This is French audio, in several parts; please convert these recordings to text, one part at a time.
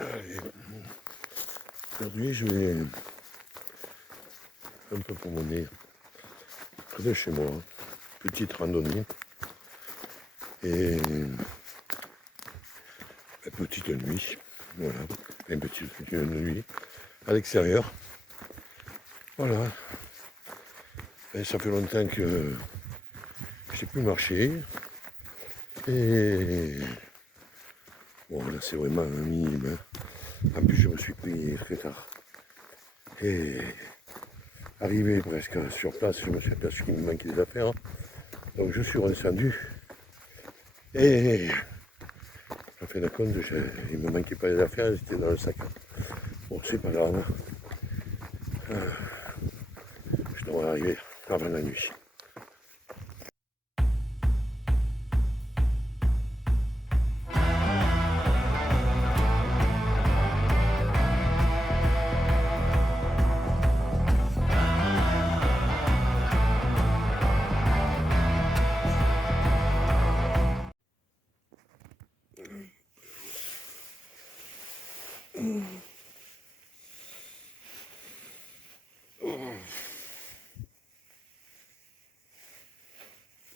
Allez, aujourd'hui je vais un peu promener près de chez moi, petite randonnée et petite nuit, voilà, une petite nuit à l'extérieur, voilà. Et ça fait longtemps que je n'ai plus marché et bon là c'est vraiment un minime. En plus je me suis pris très tard et arrivé presque sur place, je me suis aperçu qu'il me manquait des affaires, donc je suis redescendu et en fin de compte, il ne me manquait pas les affaires, elles étaient dans le sac. Bon, c'est pas grave. Je devrais arriver avant la nuit.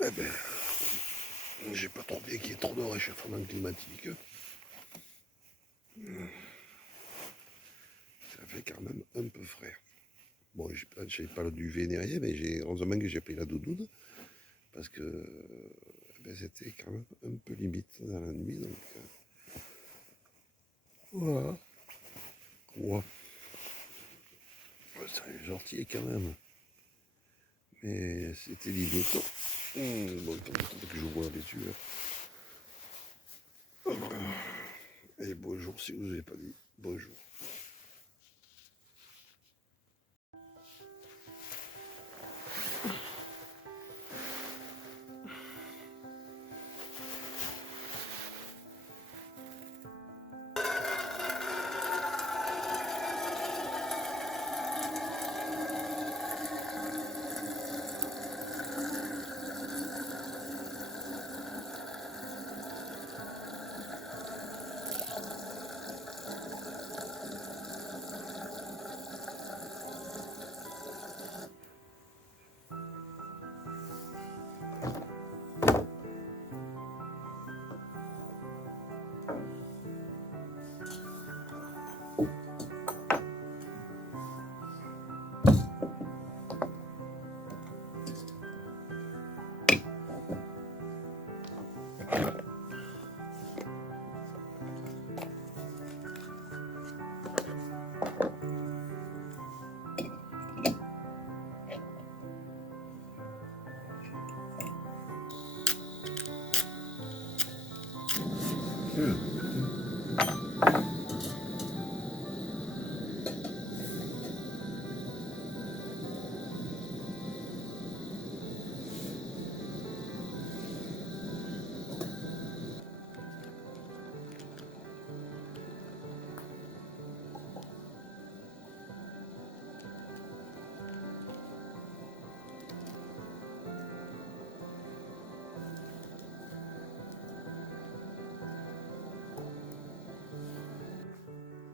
Eh ben, j'ai pas trouvé qu'il y ait trop de réchauffement climatique. Ça fait quand même un peu frais. Bon, j'ai pas le duvet ni rien, mais heureusement que j'ai pris la doudoune, parce que c'était quand même un peu limite dans la nuit. Donc, voilà. Ouais. Ça est gentil quand même. Mais c'était limite. Bon, il faut que j'ouvre les yeux. Et bonjour si vous n'avez pas dit bonjour.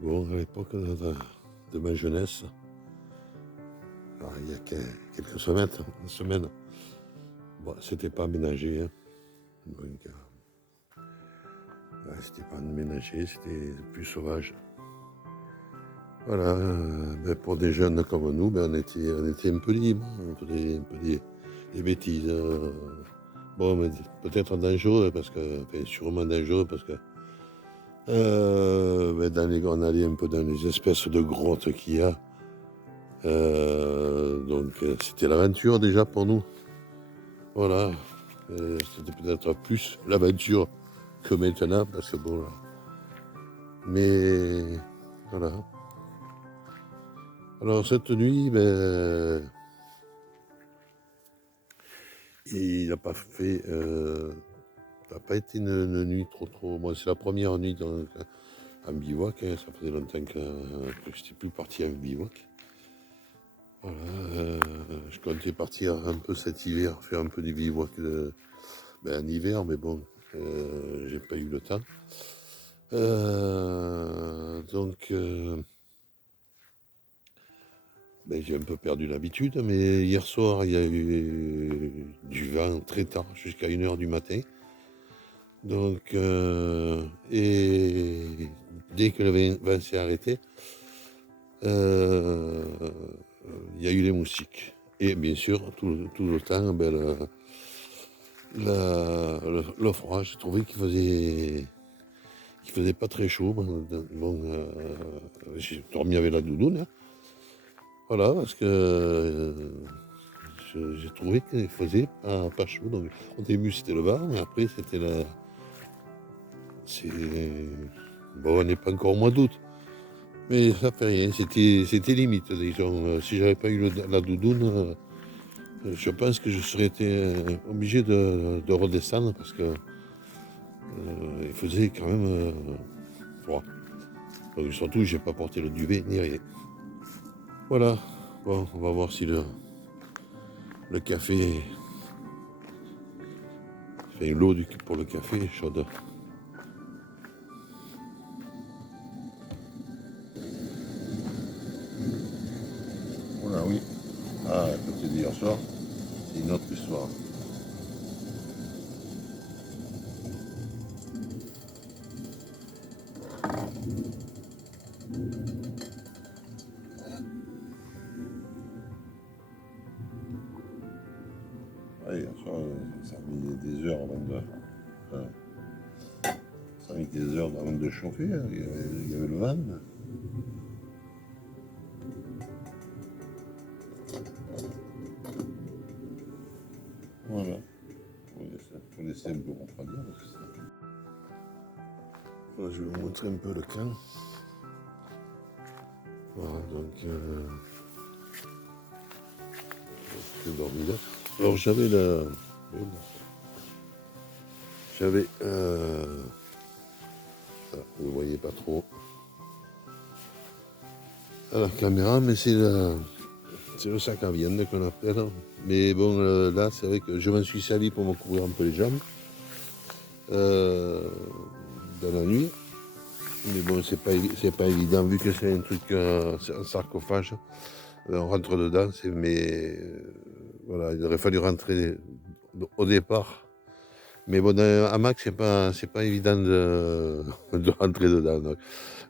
Bon, à l'époque de ma jeunesse, alors, il y a quelques semaines, bon, c'était pas aménagé. Hein. Donc, c'était pas aménagé, c'était plus sauvage. Voilà, pour des jeunes comme nous, on était un peu libres, on faisait un peu des bêtises. Bon, mais peut-être dangereux, sûrement dangereux, parce que on allait un peu dans les espèces de grottes qu'il y a. Donc c'était l'aventure déjà pour nous. Voilà. C'était peut-être plus l'aventure que maintenant, parce que bon là. Mais voilà. Alors cette nuit, il n'a pas fait. Ça n'a pas été une nuit trop. Moi, c'est la première nuit en bivouac. Hein. Ça faisait longtemps que je n'étais plus parti en bivouac. Voilà, je comptais partir un peu cet hiver, faire un peu du bivouac en hiver, mais bon, j'ai pas eu le temps. Donc, j'ai un peu perdu l'habitude, mais hier soir, il y a eu du vent très tard, jusqu'à 1 h du matin. Donc, et dès que le vent s'est arrêté, il y a eu les moustiques. Et bien sûr, tout le temps, le froid, j'ai trouvé qu'il faisait pas très chaud. J'ai dormi avec la doudoune, hein. Voilà, parce que j'ai trouvé qu'il faisait pas chaud. Donc, au début, c'était le vent, mais après, c'était la. Bon, on n'est pas encore au mois d'août, mais ça fait rien. C'était limite, disons. Si j'avais pas eu la doudoune, je pense que je serais été obligé de redescendre parce que il faisait quand même froid. Donc, surtout, j'ai pas porté le duvet ni rien. Voilà. Bon, on va voir si le café, enfin l'eau pour le café est chaude. Voilà, oui. Ah, comme c'est dit hier soir, c'est une autre histoire. Ouais, hier soir, ça a mis des heures avant de. Ça a mis des heures avant de chauffer, hein. Il y avait le vent. Voilà. Faut laisser un peu refroidir. Voilà, je vais vous montrer un peu le camp. Voilà, donc j'ai dormi là. Alors j'avais vous ne voyez pas trop à la caméra, mais c'est le sac à viande qu'on appelle. Mais bon, là, c'est vrai que je m'en suis servi pour me couvrir un peu les jambes dans la nuit. Mais bon, c'est pas évident, vu que c'est un truc, c'est un sarcophage. On rentre dedans, mais voilà, il aurait fallu rentrer au départ. Mais bon, dans un hamac, c'est pas évident de rentrer dedans. Donc,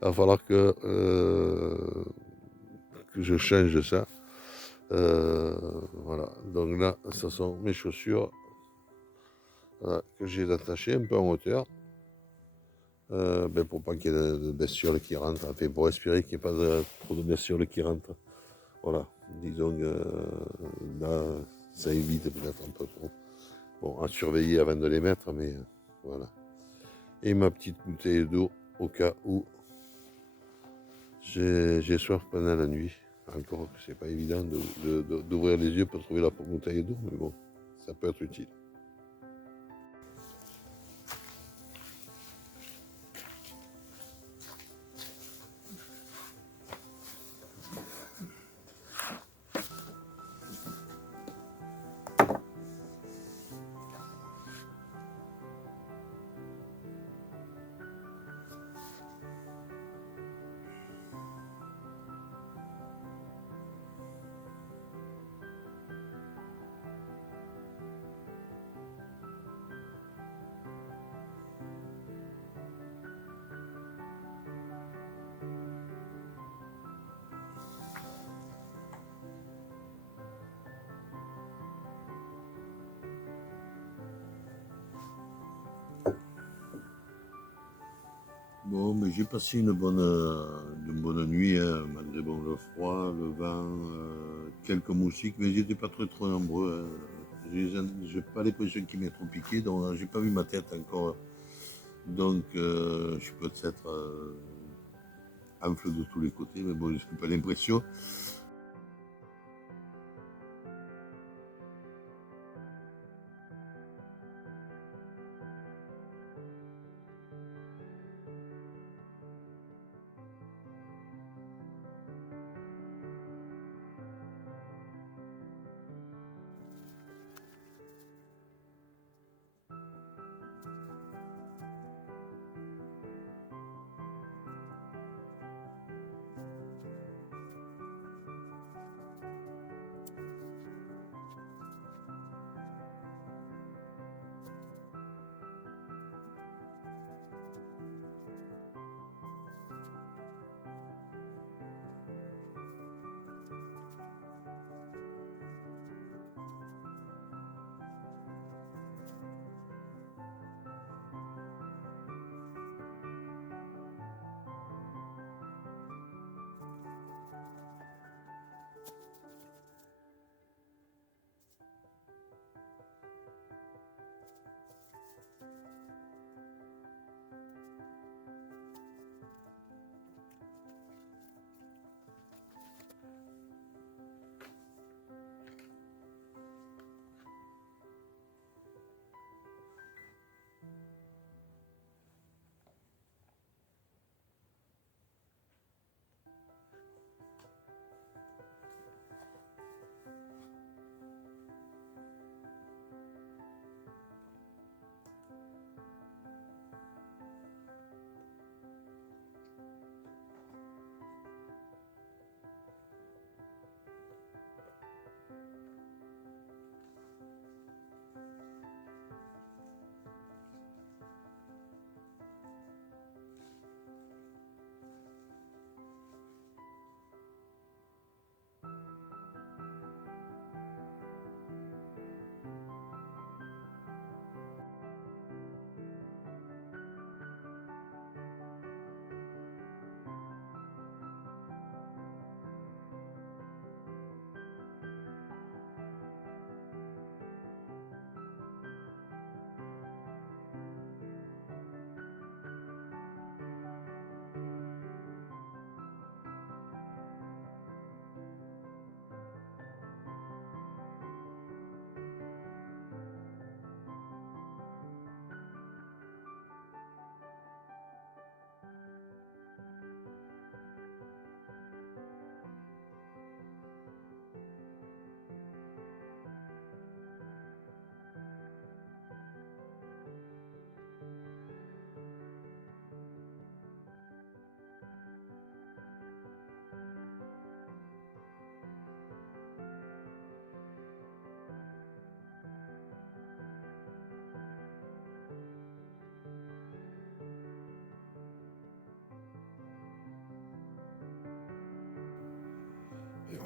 il va falloir que je change ça. Voilà, donc là, ce sont mes chaussures, voilà, que j'ai attachées un peu en hauteur, pour pas qu'il y ait de bestioles qui rentrent, enfin, pour espérer qu'il n'y ait pas trop de bestioles qui rentrent. Voilà, disons que là, ça évite peut-être un peu trop. Bon, à surveiller avant de les mettre, mais voilà. Et ma petite bouteille d'eau au cas où j'ai soif pendant la nuit. Encore que c'est pas évident d'ouvrir les yeux pour trouver la bouteille d'eau, mais bon, ça peut être utile. Bon, mais j'ai passé une bonne nuit, hein, malgré bon, le froid, le vent, quelques moustiques, mais ils n'étaient pas trop nombreux, hein. J'ai pas l'impression qu'il m'ait trop piqué, donc j'ai pas vu ma tête encore. Donc je peux être enfle de tous les côtés, mais bon, je n'ai pas l'impression.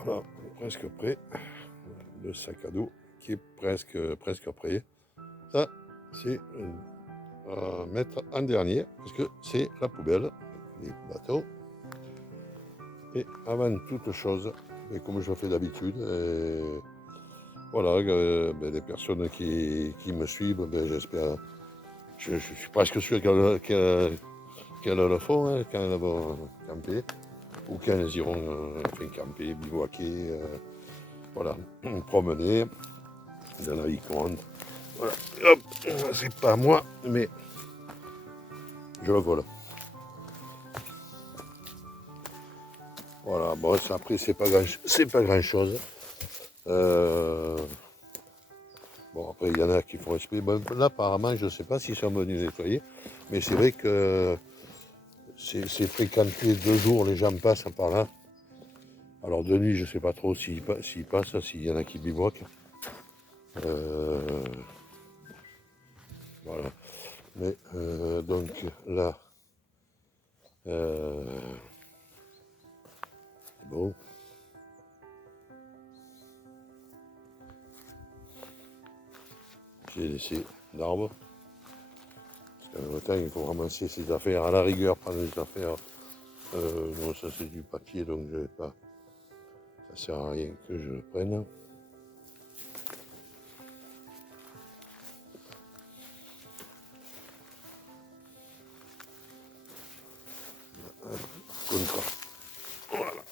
Voilà, presque prêt. Le sac à dos qui est presque prêt. Ça, c'est à mettre en dernier parce que c'est la poubelle, les bateaux. Et avant toute chose, et comme je le fais d'habitude, voilà, les personnes qui me suivent, j'espère, je suis presque sûr qu'elles le font hein, quand elles vont camper, ou quand elles iront camper, bivouaquer, voilà, promener dans la vie courante. Voilà, hop, c'est pas moi, mais je le vole. Voilà, bon, ça, après, c'est pas grand chose. Bon, après, il y en a qui font exprès. Bon, là, apparemment, je ne sais pas s'ils sont venus nettoyer, mais c'est vrai que c'est fréquenté 2 jours, les gens passent par là. Alors, de nuit, je ne sais pas trop s'ils passent, s'il y en a qui bivouaquent. Voilà. Mais, donc, là, bon. J'ai laissé l'arbre. Parce qu'en même temps, il faut ramasser ses affaires. À la rigueur, prendre les affaires. Non, ça c'est du papier, donc je vais pas. Ça sert à rien que je le prenne. Contrat. Voilà.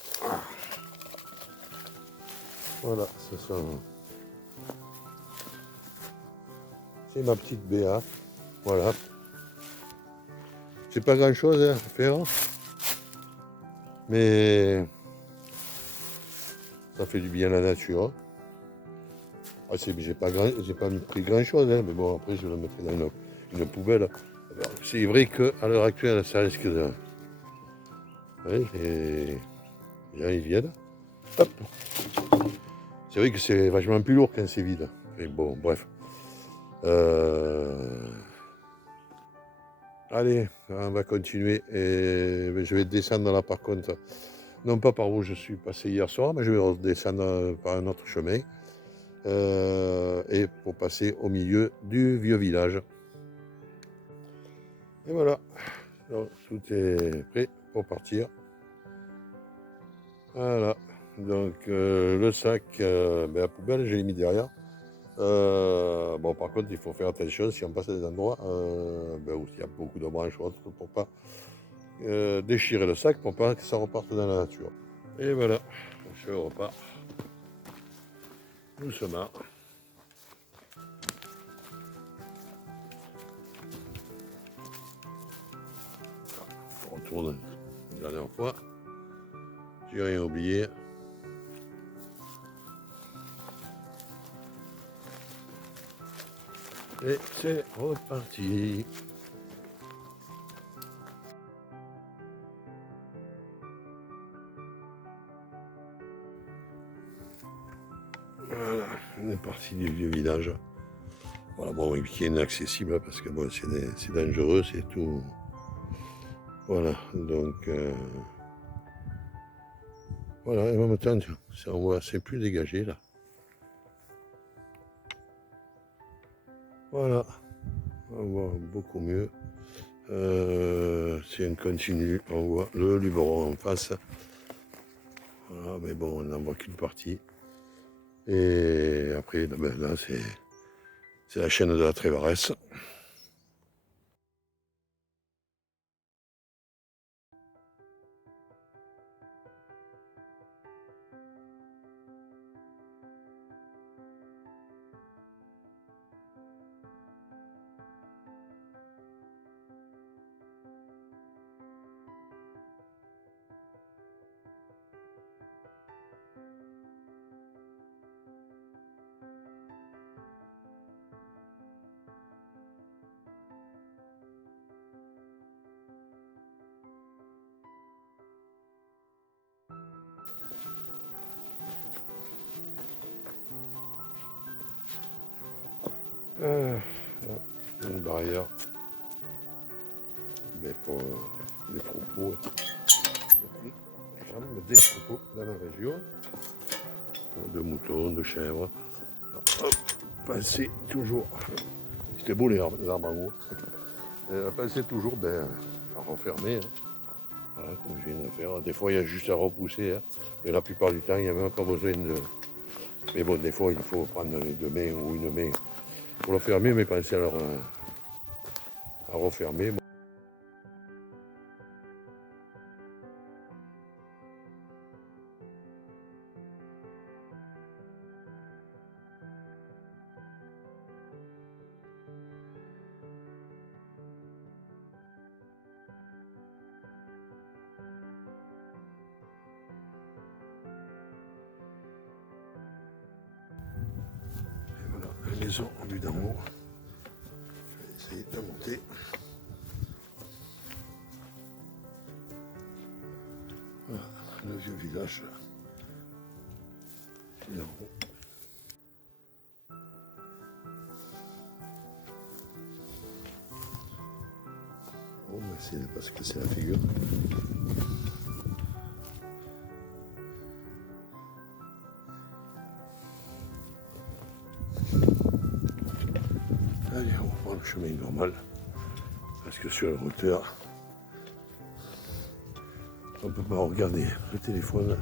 Voilà, c'est ça. C'est ma petite BA. Voilà. C'est pas grand chose à faire. Mais ça fait du bien à la nature. Ah, j'ai pas pris grand chose, hein, mais bon, après je le mettrai dans une poubelle. C'est vrai qu'à l'heure actuelle, ça risque de. Oui, et les gens ils viennent. Hop. C'est vrai que c'est vachement plus lourd quand c'est vide. Mais bon, bref. Allez, on va continuer. Et je vais descendre là par contre. Non pas par où je suis passé hier soir, mais je vais redescendre par un autre chemin. Et pour passer au milieu du vieux village. Et voilà. Alors, tout est prêt pour partir. Voilà. Donc le sac à poubelle, je l'ai mis derrière. Bon, par contre, il faut faire attention si on passe à des endroits où il y a beaucoup de branches ou autres pour pas déchirer le sac pour pas que ça reparte dans la nature. Et voilà, je repars doucement. On retourne une dernière fois. J'ai rien oublié. Et c'est reparti. Voilà, on est parti du vieux village. Voilà, bon, qui est inaccessible parce que bon, c'est dangereux, c'est tout. Voilà, donc voilà, et en même temps, on voit, c'est plus dégagé là. Voilà, on voit beaucoup mieux. Si on continue, on voit le Luberon en face. Voilà, mais bon, on n'en voit qu'une partie. Et après, là, c'est la chaîne de la Trévaresse. Une barrière mais pour les troupeaux, des troupeaux dans la région. de moutons, de chèvres. Hop, passer toujours. C'était beau les arbres en haut. Passer toujours à refermer. Hein. Voilà, comme je viens de faire. Des fois, il y a juste à repousser. Hein. Et la plupart du temps, il n'y a même pas besoin de. Mais bon, des fois, il faut prendre les deux mains ou une main pour le fermer, mais penser à refermer. Et voilà, la maison vue d'en haut. Je vais essayer de monter. Voilà, le vieux village. Vue d'en haut. Bon, c'est parce que c'est la figure. Allez, on reprend le chemin normal. Parce que sur le routeur, on ne peut pas regarder le téléphone.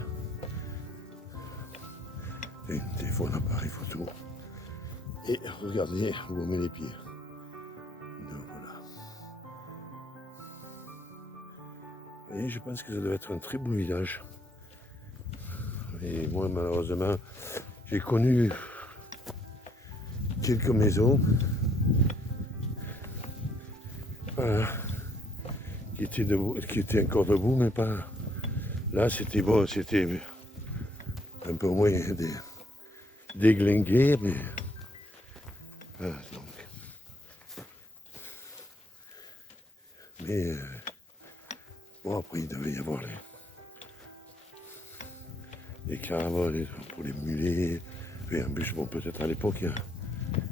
Et le téléphone, appareil photo. Et regarder où on met les pieds. Donc voilà. Et je pense que ça doit être un très beau village. Et moi, malheureusement, j'ai connu quelques maisons. Voilà, qui étaient encore debout, mais pas. Là, c'était bon, c'était un peu moins déglingué, mais. Voilà, donc. Mais bon, après, il devait y avoir les caravanes pour les mulets. Et en plus, bon, peut-être à l'époque,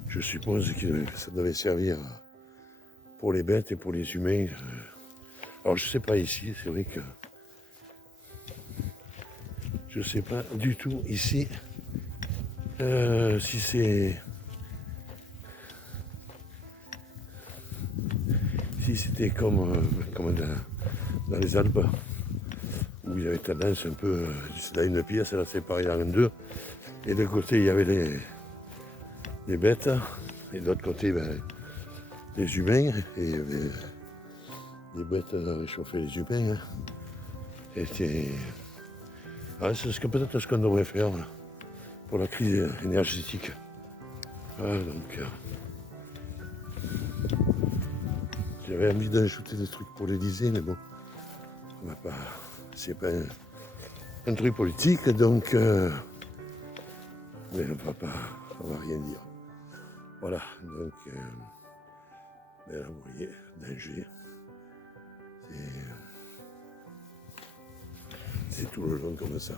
je suppose que ça devait servir pour les bêtes et pour les humains. Alors, je ne sais pas ici, c'est vrai que. Je ne sais pas du tout ici si c'est. Si c'était comme dans les Alpes, où il y avait tendance un peu. Dans une pièce, elle a séparé en deux. Et d'un côté, il y avait les bêtes, et de l'autre côté, les humains. Et il y avait les bêtes réchauffaient les humains. Hein. C'est peut-être ce qu'on devrait faire là, pour la crise énergétique. Voilà, donc. J'avais envie d'ajouter des trucs pour l'Élysée, mais bon, on va pas. C'est pas un truc politique, donc mais on va rien dire. Voilà, donc là, vous voyez, danger. C'est tout le long comme ça.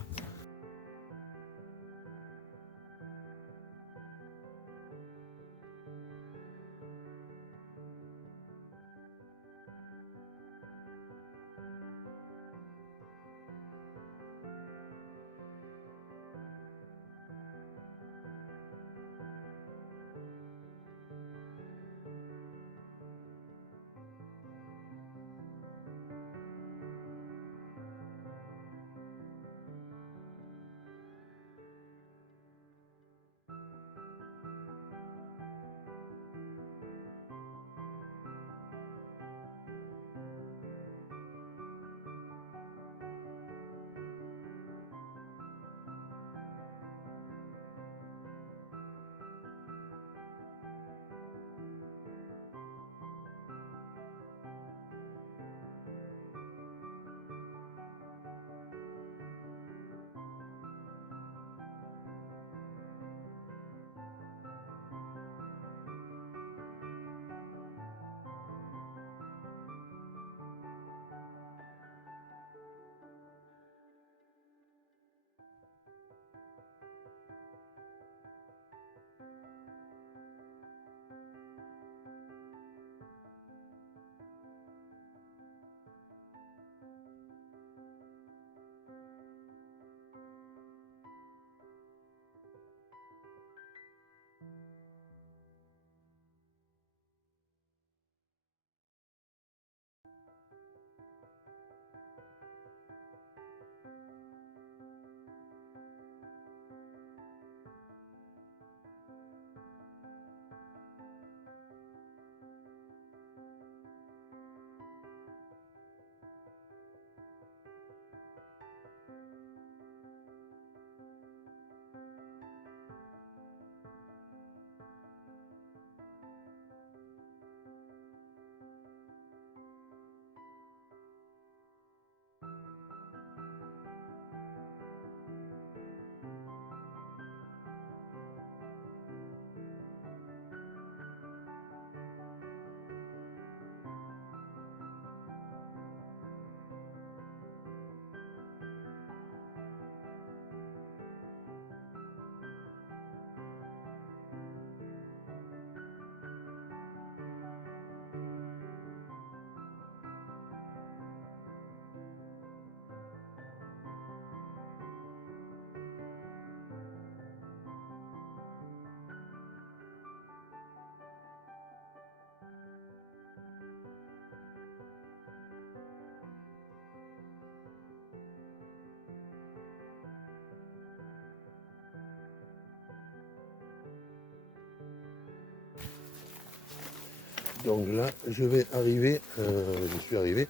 Donc là, je vais arriver, je suis arrivé.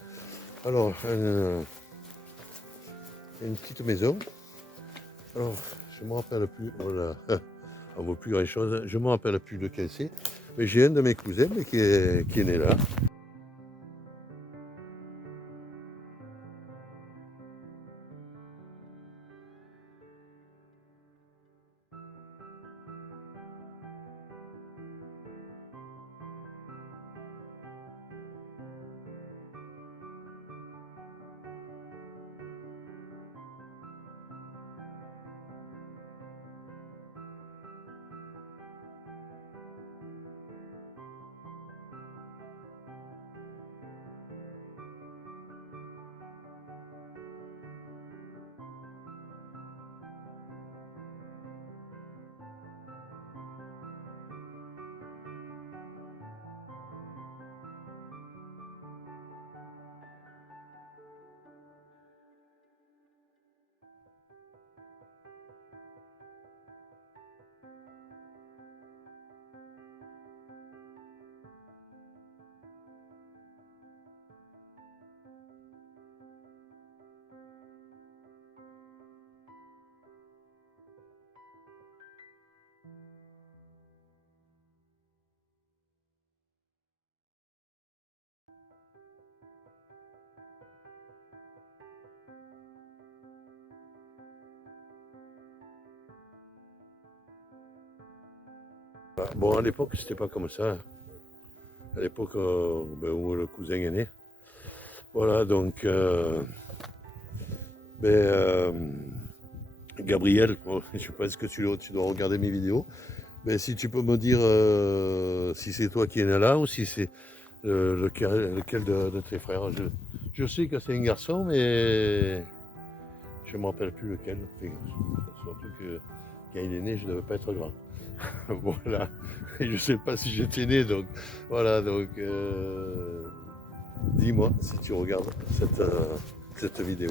Alors, une petite maison. Alors, je ne me rappelle plus, voilà, on ne voit plus grand chose, je ne me rappelle plus lequel c'est, mais j'ai un de mes cousins qui est né là. Bon, à l'époque, c'était pas comme ça. À l'époque où le cousin est né. Voilà, donc, Gabriel, bon, je pense que tu dois regarder mes vidéos. Ben, si tu peux me dire si c'est toi qui es né là ou si c'est lequel de tes frères. Je sais que c'est un garçon, mais je ne me rappelle plus lequel. Surtout que quand il est né, je ne devais pas être grand. Voilà. Et je ne sais pas si j'étais né, donc voilà. Donc, dis-moi si tu regardes cette vidéo.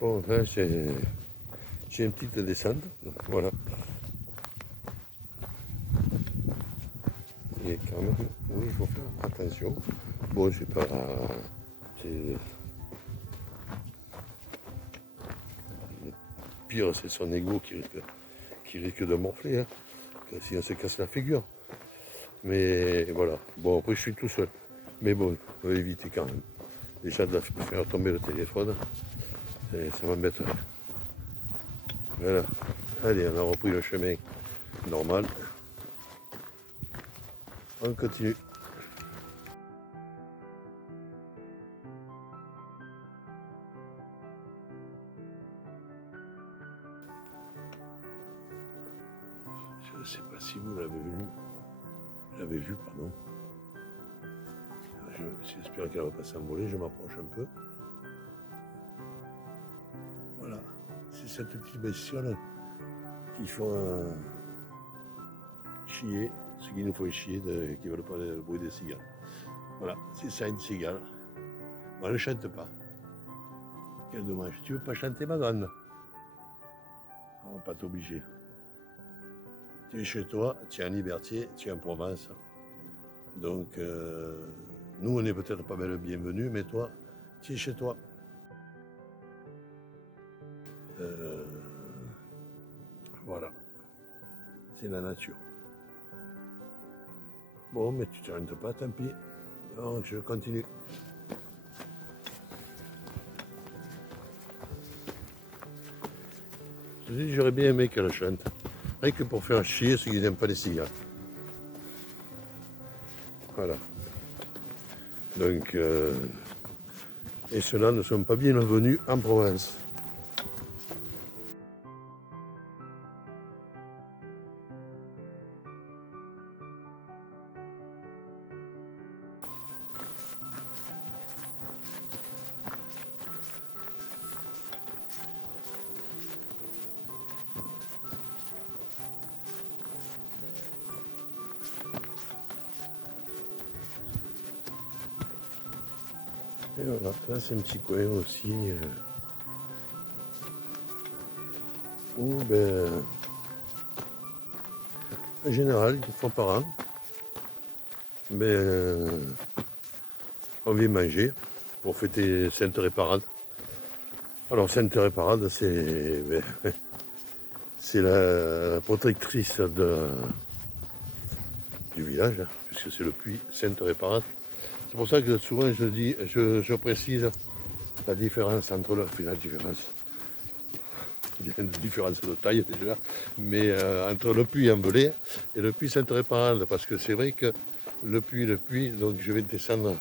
Bon, là, j'ai une petite descente. Donc, voilà. Et quand même, oui, il faut faire attention. Bon, c'est pas. C'est, le pire, c'est son ego qui risque de morfler, hein, si on se casse la figure. Mais voilà. Bon, après, je suis tout seul. Mais bon, il faut éviter quand même. Déjà de faire tomber le téléphone, ça m'embêterait. Voilà. Allez, on a repris le chemin normal. On continue. Je ne sais pas si vous l'avez vu, pardon. J'espère qu'elle ne va pas s'envoler, je m'approche un peu. Voilà, c'est cette petite bestiole qui font chier, ce qui nous fait chier, qui ne veulent pas le bruit des cigales. Voilà, c'est ça une cigale. Moi, elle ne chante pas. Quel dommage. Tu veux pas chanter, ma grande? On va pas t'obliger. Tu es chez toi, tu es en liberté, tu es en Provence. Donc, nous, on n'est peut-être pas le bienvenu, mais toi, tu es chez toi. Voilà, c'est la nature. Bon, mais tu ne te rentres pas, tant pis. Donc, je continue. Je dis, j'aurais bien aimé qu'elle chante. Rien que pour faire chier ceux qui n'aiment pas les cigales. Voilà. Donc, et ceux-là ne sont pas bienvenus en Provence. Et voilà, là c'est un petit coin aussi où, en général, une fois par an, on vient manger pour fêter Sainte Réparade. Alors Sainte Réparade, c'est la protectrice du village, puisque c'est le puits Sainte Réparade. C'est pour ça que souvent je précise la différence entre la différence. Il y a une différence de taille déjà, mais entre le puits Ambelé et le puits Sainte Réparade, parce que c'est vrai que le puits, donc je vais descendre,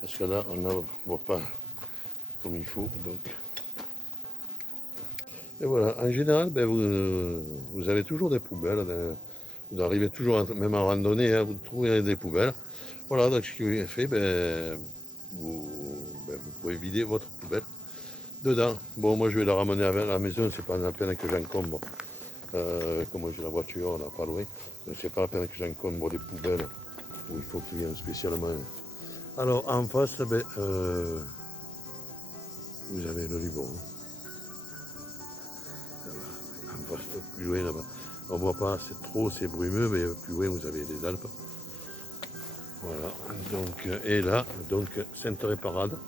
parce que là on ne voit pas comme il faut. Donc. Et voilà, en général, vous avez toujours des poubelles, vous arrivez toujours, même en randonnée, vous trouvez des poubelles. Voilà, donc ce qui est fait, vous pouvez vider votre poubelle dedans. Bon, moi je vais la ramener à la maison, c'est pas la peine que j'encombre. Comme j'ai la voiture, on n'a pas loin, c'est pas la peine que j'encombre des poubelles où il faut qu'il y ait spécialement. Alors en face, vous avez le Luberon. En face, plus loin là-bas. On ne voit pas, c'est brumeux, mais plus loin vous avez les Alpes. Voilà, donc, et là, donc Sainte Réparade.